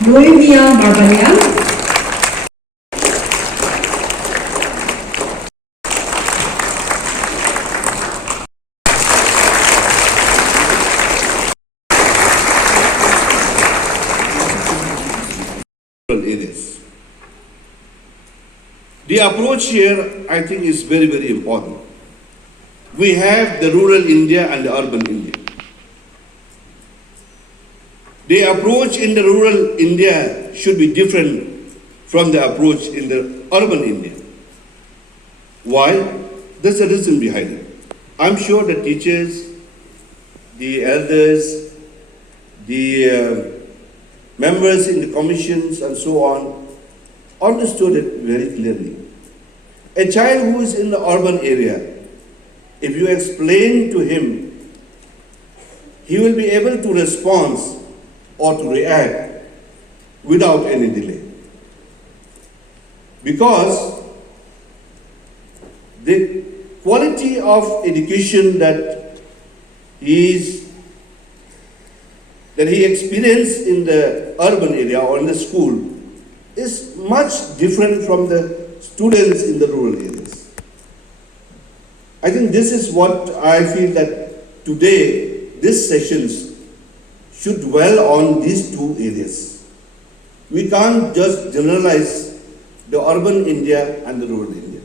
Noemia Barbania. Areas. The approach here, I think, is very, very important. We have the rural India and the urban India. The approach in the rural India should be different from the approach in the urban India. Why? There's a reason behind it. I'm sure the teachers, the elders, the members in the commissions and so on understood it very clearly. A child who is in the urban area, if you explain to him, he will be able to respond or to react without any delay. Because the quality of education that he experienced in the urban area or in the school is much different from the students in the rural areas. I think this is what I feel that today, these sessions should dwell on these two areas. We can't just generalize the urban India and the rural India.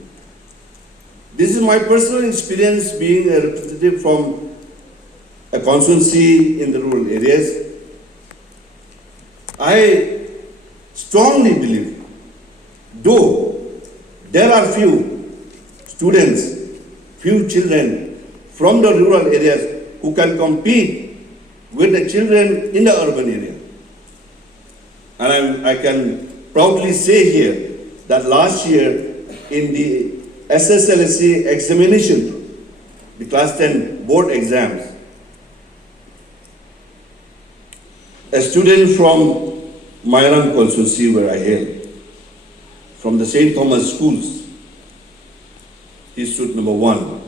This is my personal experience being a representative from a constituency in the rural areas. I strongly believe, though there are few students, few children from the rural areas who can compete with the children in the urban area. And I can proudly say here that last year in the SSLC examination, the class 10 board exams, a student from Myram constituency where I hail, from the St. Thomas schools, he stood number 1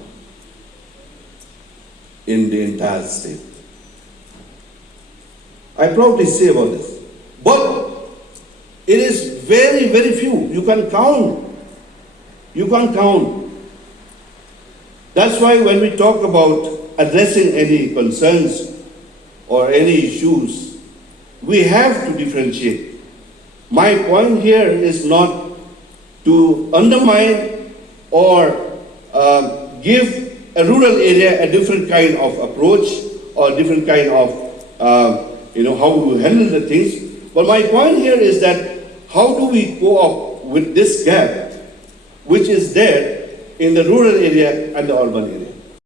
in the entire state. I proudly say about this. But it is very, very few. You can count. You can't count. That's why when we talk about addressing any concerns or any issues, we have to differentiate. My point here is not to undermine or give a rural area a different kind of approach or different kind of how we handle the things. But my point here is that how do we go up with this gap which is there in the rural area and the urban area?